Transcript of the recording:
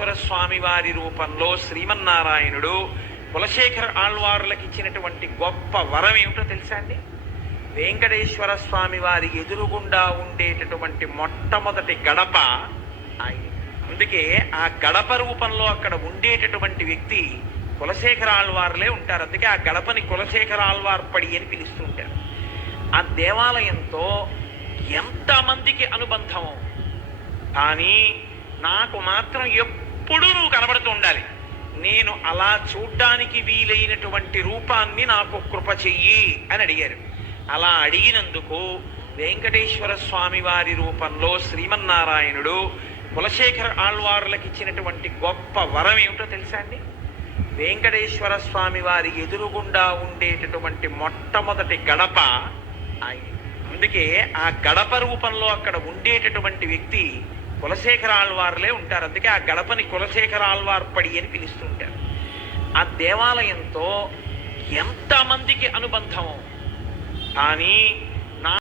వెంకటేశ్వర స్వామి వారి రూపంలో శ్రీమన్నారాయణుడు కులశేఖర ఆళ్వారులకు ఇచ్చినటువంటి గొప్ప వరం ఏమిటో తెలుసా అండి? వెంకటేశ్వర స్వామి వారి ఎదురుగుండా ఉండేటటువంటి మొట్టమొదటి గడప ఆయన. అందుకే ఆ గడప రూపంలో అక్కడ ఉండేటటువంటి వ్యక్తి కులశేఖర ఆళ్వార్లే ఉంటారు. అందుకే ఆ గడపని కులశేఖర ఆళ్వార్పడి అని పిలుస్తూ ఉంటారు. ఆ దేవాలయంతో ఎంతమందికి అనుబంధమో, కానీ నాకు మాత్రం ఎప్పుడూ నువ్వు కనబడుతూ ఉండాలి, నేను అలా చూడ్డానికి వీలైనటువంటి రూపాన్ని నాకు కృప చెయ్యి అని అడిగారు. అలా అడిగినందుకు వెంకటేశ్వర స్వామి వారి రూపంలో శ్రీమన్నారాయణుడు కులశేఖర ఆళ్వారులకు ఇచ్చినటువంటి గొప్ప వరం ఏమిటో తెలుసా అండి? వెంకటేశ్వర స్వామి వారి ఎదురుగుండా ఉండేటటువంటి మొట్టమొదటి గడప ఆయన. అందుకే ఆ గడప రూపంలో అక్కడ ఉండేటటువంటి వ్యక్తి కులశేఖర ఆళ్వార్లే ఉంటారు. అందుకే ఆ గడపని కులశేఖర ఆళ్వార్పడి అని పిలుస్తూ ఉంటారు. ఆ దేవాలయంతో ఎంతమందికి అనుబంధమో, కానీ